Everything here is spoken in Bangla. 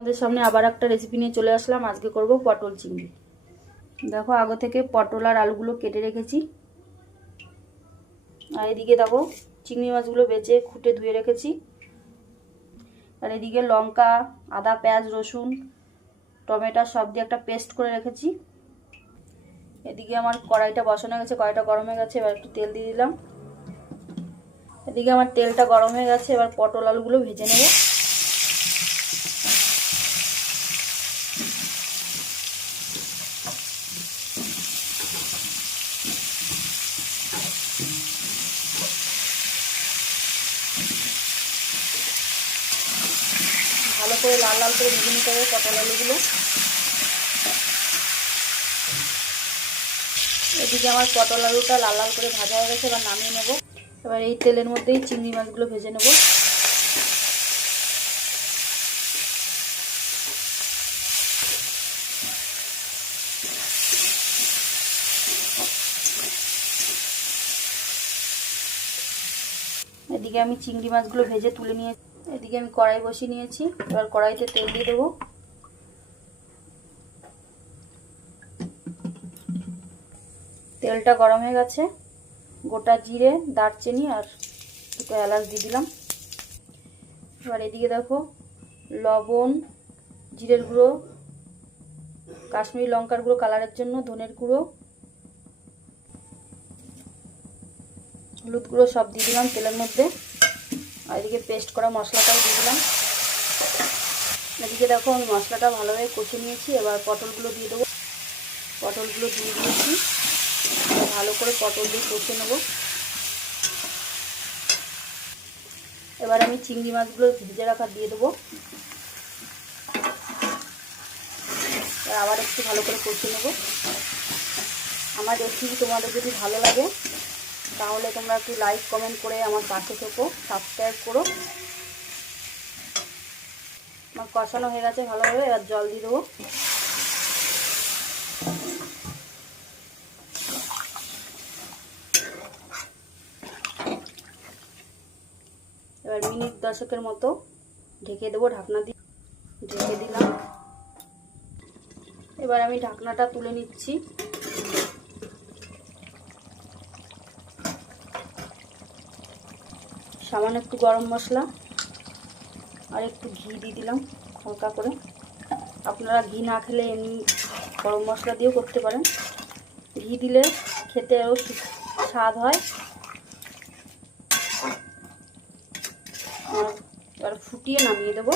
আমাদের সামনে আবার একটা রেসিপি নিয়ে চলে আসলাম। আজকে করব পটল চিংড়ি। দেখো আগে থেকে পটল আর আলুগুলো কেটে রেখেছি, আর এদিকে দেখো চিংড়ি মাছগুলো বেছে খুঁটে ধুয়ে রেখেছি, আর এদিকে লঙ্কা, আদা, পেঁয়াজ, রসুন, টমেটো সব দিয়ে একটা পেস্ট করে রেখেছি। এদিকে আমার কড়াইটা বসানো গেছে, কড়াইটা গরম হয়ে গেছে, এবার একটু তেল দিয়ে দিলাম। এদিকে আমার তেলটা গরম হয়ে গেছে, এবার পটল আলুগুলো ভেজে নেব। ভালো করে লাল লাল করে ভেজে নিতে হবে পটল আলুগুলো। এদিকে আমার পটল আলুটা লাল লাল করে ভাজা হয়ে গেছে, এবার নামিয়ে নেব। এবার এই তেলের মধ্যেই চিংড়ি মাছগুলো ভেজে নেব। এদিকে আমি চিংড়ি মাছগুলো ভেজে তুলে নিয়ে এদিকে আমি কড়াই বসিয়ে নিয়েছি। এবার কড়াইতে তেল দিয়ে দেবো। তেলটা গরম হয়ে গেছে, গোটা জিরে, দারচিনি আর দুটো এলাচ দিয়ে দিলাম। এবার এদিকে দেখো লবণ, জিরের গুঁড়ো, কাশ্মীরি লঙ্কার গুঁড়ো কালারের জন্য, ধনের গুঁড়ো, হলুদ গুঁড়ো সব দিয়ে দিলাম তেলের মধ্যে। আর এদিকে পেস্ট করা মশলাটাও দিয়ে দিলাম। এদিকে দেখো আমি মশলাটা ভালোভাবে কষে নিয়েছি। এবার পটলগুলো দিয়ে দেবো। পটলগুলো দিয়ে দিয়েছি, ভালো করে পটল দিয়ে কষে নেব। এবার আমি চিংড়ি মাছগুলো ভেজে রাখা দিয়ে দেবো। আবার একটু ভালো করে কষে নেব। আমার রেসিপি তোমাদের যদি ভালো লাগে তাহলে তোমরা একটু লাইক কমেন্ট করে আমার পাশে থেকো, সাবস্ক্রাইব করো। আমার কষানো হয়ে গেছে ভালোভাবে, এবার জল দিয়ে দেবো। এবার মিনিট 10 মতো ঢেকে দেবো, ঢাকনা দিয়ে ঢেকে দিলাম। এবার আমি ঢাকনাটা তুলে নিচ্ছি। সামান্য একটু গরম মশলা আর একটু ঘি দিয়ে দিলাম হালকা করে। আপনারা ঘি না খেলে এমনি গরম মশলা দিয়েও করতে পারেন, ঘি দিলে খেতে আরও স্বাদ হয়। এবার ফুটিয়ে নামিয়ে দেবো।